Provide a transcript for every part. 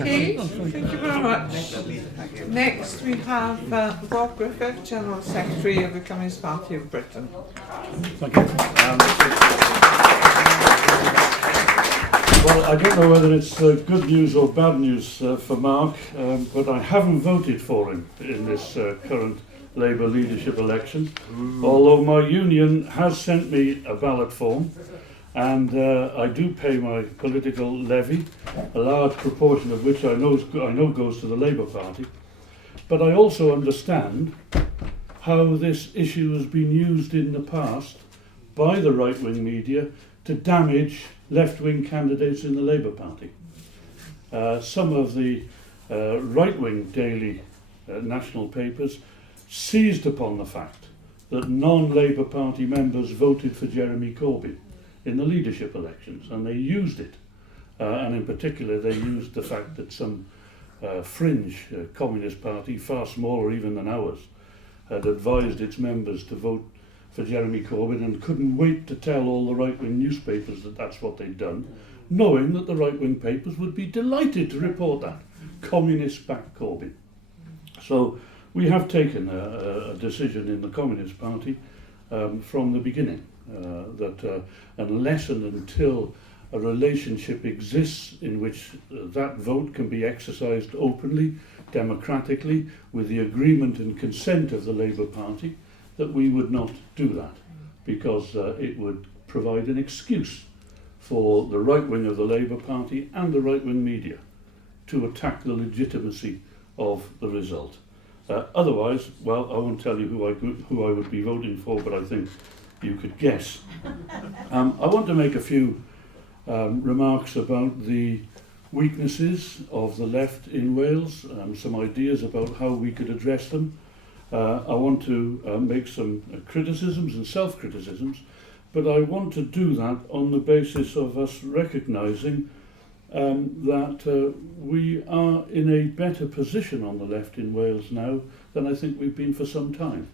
Okay, thank you very much. Next we have Bob Griffiths, General Secretary of the Communist Party of Britain. Thank you. Well, I don't know whether it's good news or bad news for Mark, but I haven't voted for him in this current Labour leadership election, although my union has sent me a ballot form, and I do pay my political levy, a large proportion of which I know goes to the Labour Party. But I also understand how this issue has been used in the past by the right-wing media to damage left-wing candidates in the Labour Party. Some of the right-wing daily national papers seized upon the fact that non-Labour Party members voted for Jeremy Corbyn in the leadership elections, and they used it. And in particular, they used the fact that some fringe Communist Party, far smaller even than ours, had advised its members to vote for Jeremy Corbyn and couldn't wait to tell all the right-wing newspapers that that's what they'd done, knowing that the right-wing papers would be delighted to report that. Communists back Corbyn. So we have taken a decision in the Communist Party from the beginning that unless and until a relationship exists in which that vote can be exercised openly, democratically, with the agreement and consent of the Labour Party, that we would not do that, because it would provide an excuse for the right wing of the Labour Party and the right wing media to attack the legitimacy of the result. Otherwise, well, I won't tell you who I would be voting for, but I think you could guess. I want to make a few remarks about the weaknesses of the left in Wales, some ideas about how we could address them. I want to make some criticisms and self-criticisms, but I want to do that on the basis of us recognising that we are in a better position on the left in Wales now than I think we've been for some time.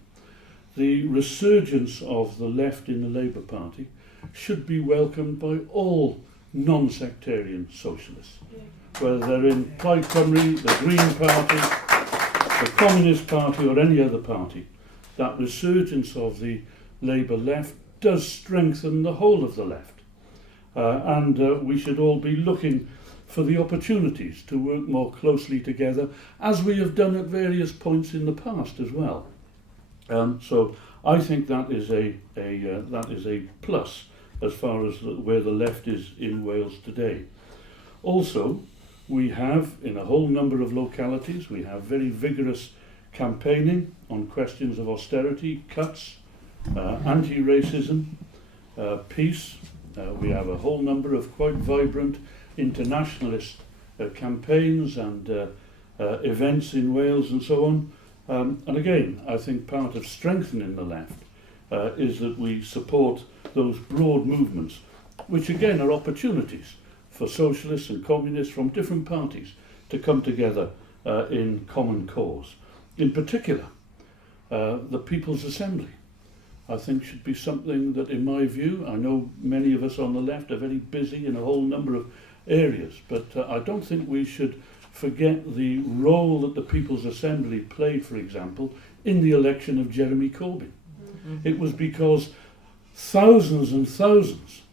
The resurgence of the left in the Labour Party should be welcomed by all non-sectarian socialists, whether they're in Plaid Cymru, the Green Party, the Communist Party or any other party. That resurgence of the Labour left does strengthen the whole of the left. And we should all be looking for the opportunities to work more closely together, as we have done at various points in the past as well. So I think that is a plus as far as where the left is in Wales today. Also, we have, in a whole number of localities, we have very vigorous campaigning on questions of austerity, cuts, anti-racism, peace. We have a whole number of quite vibrant internationalist campaigns and events in Wales and so on. And again, I think part of strengthening the left is that we support those broad movements, which again are opportunities for socialists and communists from different parties to come together in common cause. In particular, the People's Assembly, I think, should be something that, in my view, I know many of us on the left are very busy in a whole number of areas, but I don't think we should forget the role that the People's Assembly played, for example, in the election of Jeremy Corbyn. It was because thousands and thousands,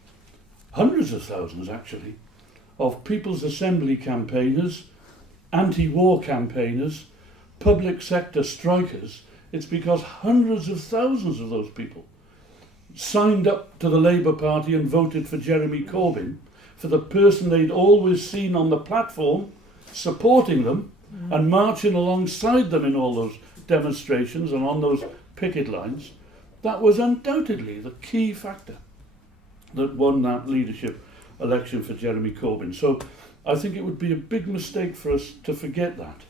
hundreds of thousands actually, of People's Assembly campaigners, anti-war campaigners, public sector strikers, it's because hundreds of thousands of those people signed up to the Labour Party and voted for Jeremy Corbyn, for the person they'd always seen on the platform supporting them and marching alongside them in all those demonstrations and on those picket lines. That was undoubtedly the key factor that won that leadership election for Jeremy Corbyn. So I think it would be a big mistake for us to forget that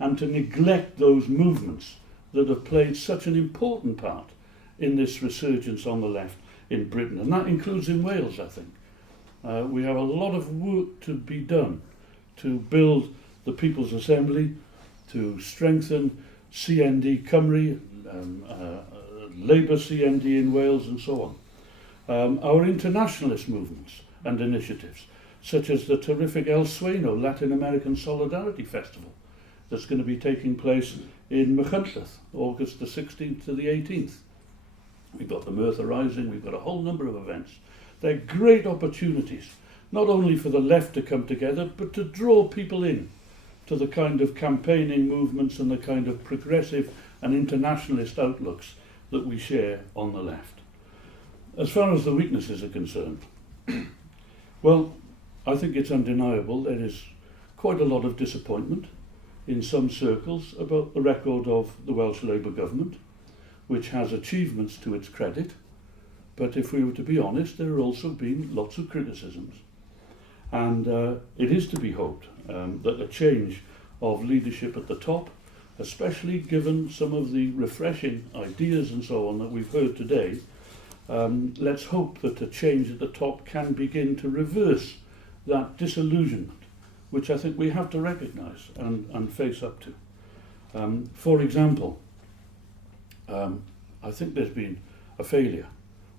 and to neglect those movements that have played such an important part in this resurgence on the left in Britain. And that includes in Wales, I think. We have a lot of work to be done to build the People's Assembly, to strengthen CND Cymru, Labour CND in Wales and so on. Our internationalist movements and initiatives, such as the terrific El Sueno Latin American Solidarity Festival that's going to be taking place in Merthyr, August the 16th to the 18th. We've got the Merthyr Rising, we've got a whole number of events. They're great opportunities, not only for the left to come together, but to draw people in to the kind of campaigning movements and the kind of progressive and internationalist outlooks that we share on the left. As far as the weaknesses are concerned, well, I think it's undeniable there is quite a lot of disappointment in some circles about the record of the Welsh Labour government, which has achievements to its credit, but if we were to be honest, there have also been lots of criticisms. And it is to be hoped that a change of leadership at the top, especially given some of the refreshing ideas and so on that we've heard today, let's hope that a change at the top can begin to reverse that disillusionment, which I think we have to recognise and face up to. For example, I think there's been a failure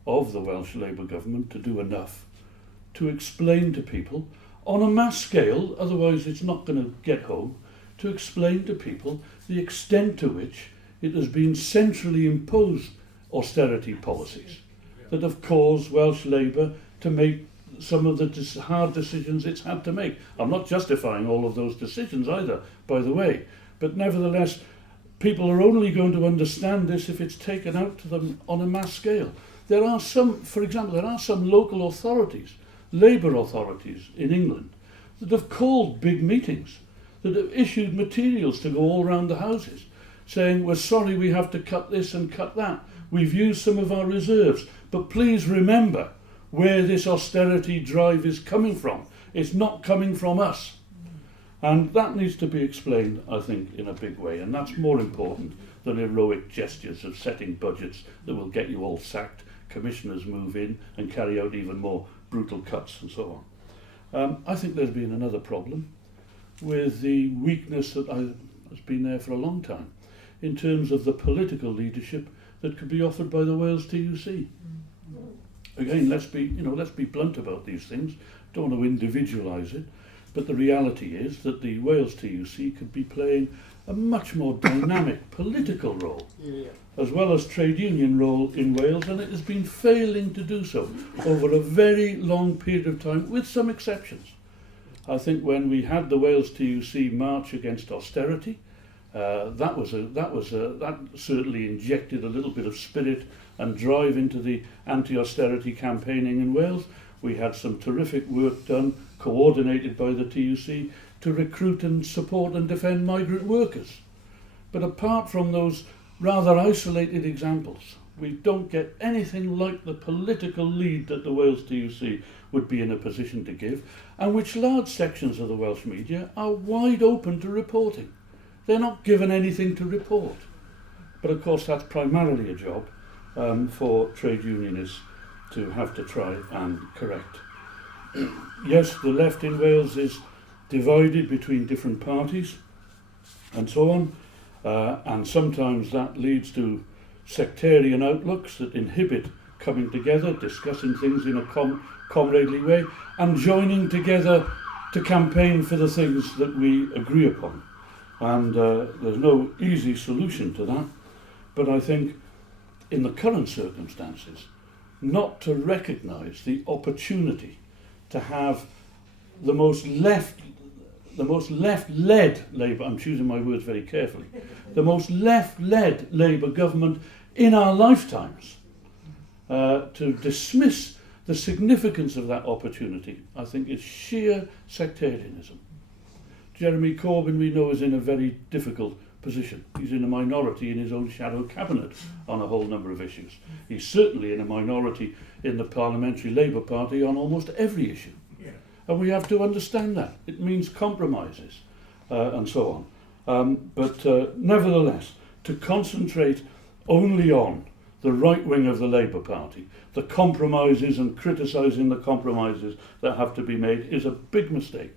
of the Welsh Labour government to do enough to explain to people on a mass scale, otherwise it's not going to get home, to explain to people the extent to which it has been centrally imposed austerity policies that have caused Welsh Labour to make some of the hard decisions it's had to make. I'm not justifying all of those decisions either, by the way, but nevertheless, people are only going to understand this if it's taken out to them on a mass scale. There are some, for example, there are some local authorities, Labour authorities in England, that have called big meetings, that have issued materials to go all around the houses, saying, we're sorry we have to cut this and cut that. We've used some of our reserves, but please remember where this austerity drive is coming from. It's not coming from us. And that needs to be explained, I think, in a big way. And that's more important than heroic gestures of setting budgets that will get you all sacked, commissioners move in and carry out even more brutal cuts and so on. I think there's been another problem with the weakness that has been there for a long time in terms of the political leadership that could be offered by the Wales TUC. Again, let's be blunt about these things. Don't want to individualise it, but the reality is that the Wales TUC could be playing a much more dynamic political role, as well as trade union role in Wales, and it has been failing to do so over a very long period of time, with some exceptions. I think when we had the Wales TUC march against austerity, that certainly injected a little bit of spirit and drive into the anti-austerity campaigning in Wales. We had some terrific work done, coordinated by the TUC, to recruit and support and defend migrant workers. But apart from those rather isolated examples, we don't get anything like the political lead that the Wales TUC would be in a position to give, and which large sections of the Welsh media are wide open to reporting. They're not given anything to report. But of course that's primarily a job for trade unionists to have to try and correct. Yes, the left in Wales is divided between different parties and so on, and sometimes that leads to sectarian outlooks that inhibit coming together, discussing things in a comradely way, and joining together to campaign for the things that we agree upon. And there's no easy solution to that, but I think in the current circumstances, not to recognise the opportunity to have the most left-led Labour, I'm choosing my words very carefully, the most left-led Labour government in our lifetimes, to dismiss the significance of that opportunity, I think is sheer sectarianism. Jeremy Corbyn, we know, is in a very difficult position. He's in a minority in his own shadow cabinet on a whole number of issues. He's certainly in a minority in the Parliamentary Labour Party on almost every issue. And we have to understand that. It means compromises and so on. But nevertheless, to concentrate only on the right wing of the Labour Party, the compromises and criticising the compromises that have to be made is a big mistake.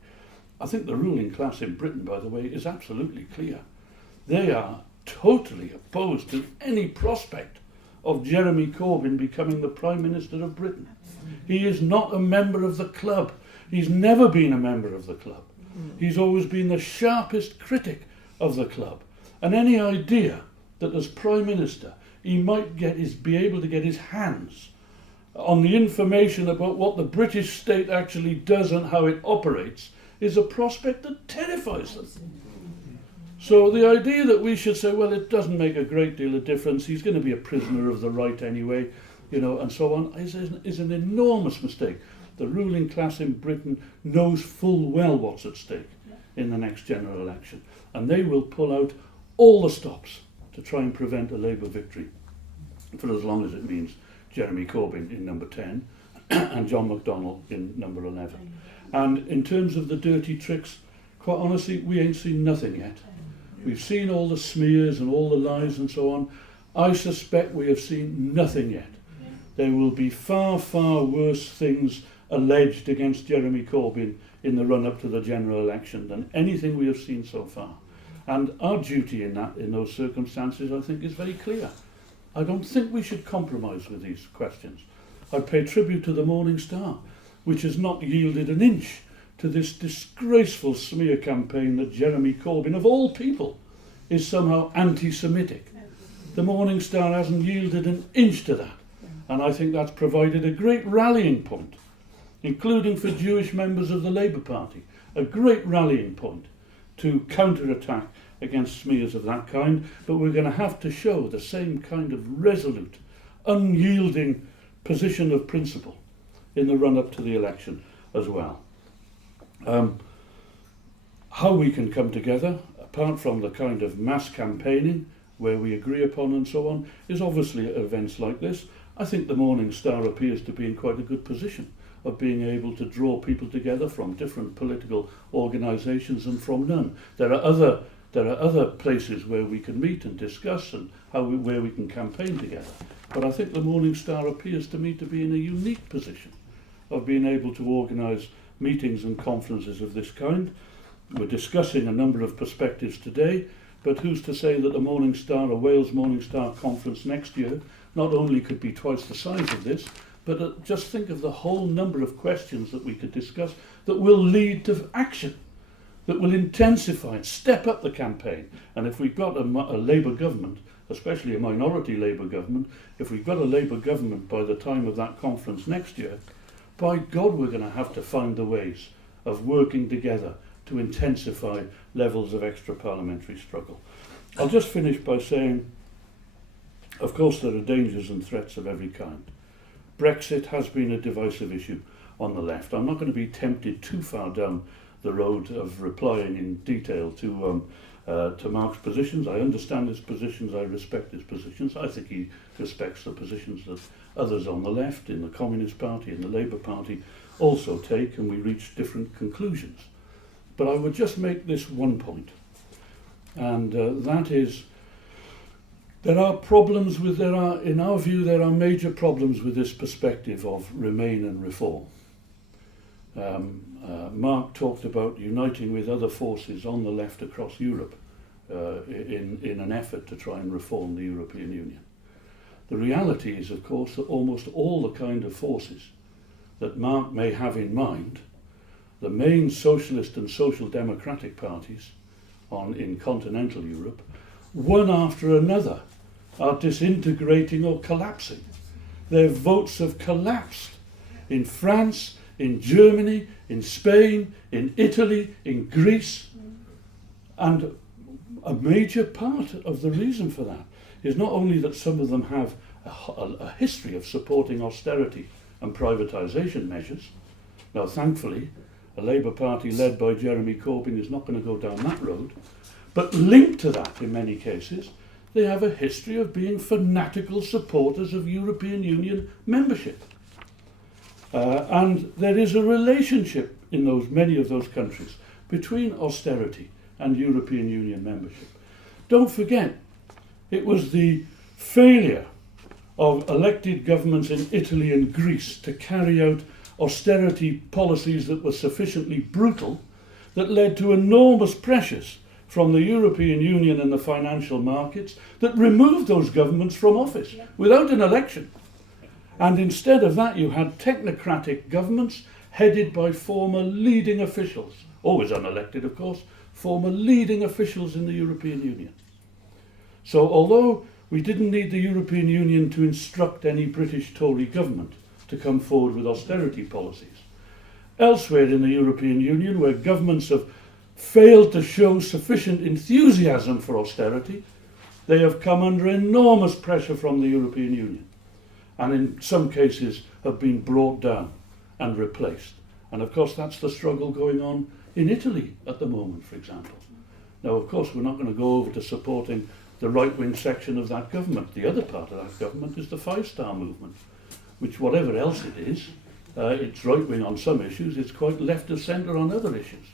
I think the ruling class in Britain, by the way, is absolutely clear. They are totally opposed to any prospect of Jeremy Corbyn becoming the Prime Minister of Britain. He is not a member of the club. He's never been a member of the club. He's always been the sharpest critic of the club. And any idea that as Prime Minister he might be able to get his hands on the information about what the British state actually does and how it operates is a prospect that terrifies them. So the idea that we should say, well, it doesn't make a great deal of difference, he's going to be a prisoner of the right anyway, and so on, is an enormous mistake. The ruling class in Britain knows full well what's at stake in the next general election, and they will pull out all the stops to try and prevent a Labour victory, for as long as it means Jeremy Corbyn in number 10 and John McDonnell in number 11. And in terms of the dirty tricks, quite honestly, we ain't seen nothing yet. We've seen all the smears and all the lies and so on. I suspect we have seen nothing yet. There will be far, far worse things alleged against Jeremy Corbyn in the run-up to the general election than anything we have seen so far. And our duty in those circumstances, I think, is very clear. I don't think we should compromise with these questions. I pay tribute to the Morning Star, which has not yielded an inch to this disgraceful smear campaign that Jeremy Corbyn, of all people, is somehow anti-Semitic. The Morning Star hasn't yielded an inch to that. And I think that's provided a great rallying point, including for Jewish members of the Labour Party, a great rallying point to counter-attack against smears of that kind. But we're going to have to show the same kind of resolute, unyielding position of principle in the run-up to the election as well. How we can come together, apart from the kind of mass campaigning where we agree upon and so on, is obviously at events like this. I think the Morning Star appears to be in quite a good position of being able to draw people together from different political organisations and from none. There are other places where we can meet and discuss and where we can campaign together. But I think the Morning Star appears to me to be in a unique position of being able to organise meetings and conferences of this kind. We're discussing a number of perspectives today, but who's to say that the Morning Star, a Wales Morning Star conference next year, not only could be twice the size of this, but just think of the whole number of questions that we could discuss that will lead to action, that will intensify and step up the campaign. And if we've got a Labour government, especially a minority Labour government, if we've got a Labour government by the time of that conference next year, by God, we're going to have to find the ways of working together to intensify levels of extra-parliamentary struggle. I'll just finish by saying, of course, there are dangers and threats of every kind. Brexit has been a divisive issue on the left. I'm not going to be tempted too far down the road of replying in detail to Mark's positions. I understand his positions, I respect his positions. I think he respects the positions that others on the left, in the Communist Party, in the Labour Party, also take, and we reach different conclusions. But I would just make this one point, and that is, in our view, there are major problems with this perspective of Remain and reform. Mark talked about uniting with other forces on the left across Europe in an effort to try and reform the European Union. The reality is, of course, that almost all the kind of forces that Mark may have in mind, the main socialist and social democratic parties in continental Europe, one after another, are disintegrating or collapsing. Their votes have collapsed in France, in Germany, in Spain, in Italy, in Greece. And a major part of the reason for that is not only that some of them have a history of supporting austerity and privatisation measures. Now, thankfully, a Labour Party led by Jeremy Corbyn is not going to go down that road. But linked to that, in many cases, they have a history of being fanatical supporters of European Union membership. And there is a relationship in many of those countries between austerity and European Union membership. Don't forget, it was the failure of elected governments in Italy and Greece to carry out austerity policies that were sufficiently brutal that led to enormous pressures from the European Union and the financial markets that removed those governments from office without an election. And instead of that, you had technocratic governments headed by former leading officials, always unelected of course, former leading officials in the European Union. So although we didn't need the European Union to instruct any British Tory government to come forward with austerity policies, elsewhere in the European Union, where governments have failed to show sufficient enthusiasm for austerity, they have come under enormous pressure from the European Union, and in some cases have been brought down and replaced. And of course that's the struggle going on in Italy at the moment, for example. Now of course we're not going to go over to supporting the right-wing section of that government. The other part of that government is the Five-Star Movement, which whatever else it is, it's right-wing on some issues, it's quite left of centre on other issues.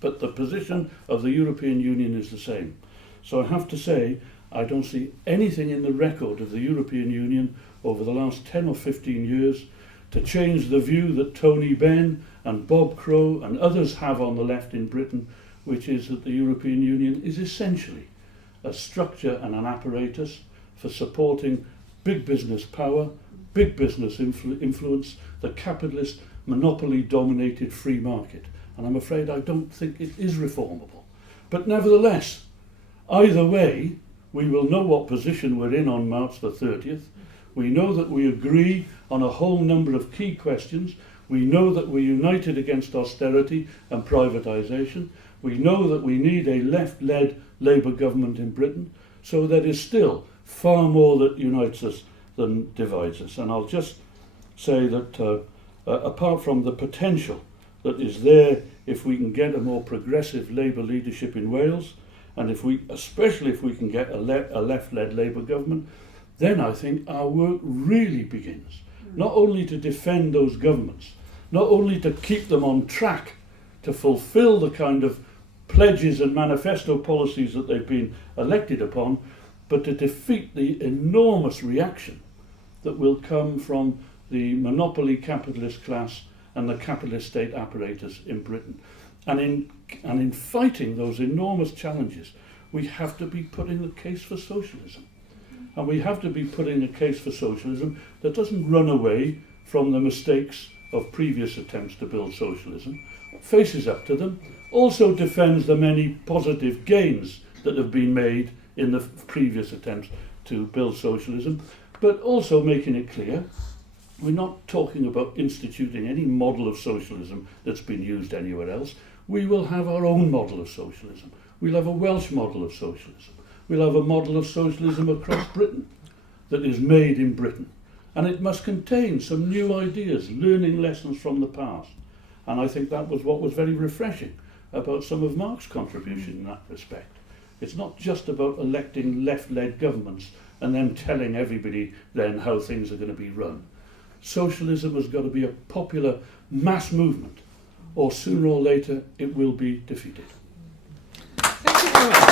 But the position of the European Union is the same. So I have to say, I don't see anything in the record of the European Union over the last 10 or 15 years to change the view that Tony Benn and Bob Crow and others have on the left in Britain, which is that the European Union is essentially a structure and an apparatus for supporting big business power, big business influence, the capitalist monopoly-dominated free market. And I'm afraid I don't think it is reformable. But nevertheless, either way, we will know what position we're in on March the 30th. We know that we agree on a whole number of key questions. We know that we're united against austerity and privatisation. We know that we need a left-led Labour government in Britain. So there is still far more that unites us than divides us. And I'll just say that apart from the potential that is there if we can get a more progressive Labour leadership in Wales, and especially if we can get a left-led Labour government, then I think our work really begins. Not only to defend those governments, not only to keep them on track to fulfil the kind of pledges and manifesto policies that they've been elected upon, but to defeat the enormous reaction that will come from the monopoly capitalist class and the capitalist state apparatus in Britain. And in fighting those enormous challenges, we have to be putting the case for socialism. And we have to be putting a case for socialism that doesn't run away from the mistakes of previous attempts to build socialism, faces up to them, also defends the many positive gains that have been made in the previous attempts to build socialism, but also making it clear we're not talking about instituting any model of socialism that's been used anywhere else. We will have our own model of socialism. We'll have a Welsh model of socialism. We'll have a model of socialism across Britain that is made in Britain. And it must contain some new ideas, learning lessons from the past. And I think that was what was very refreshing about some of Mark's contribution in that respect. It's not just about electing left-led governments and then telling everybody then how things are going to be run. Socialism has got to be a popular mass movement, or sooner or later it will be defeated. Thank you very much.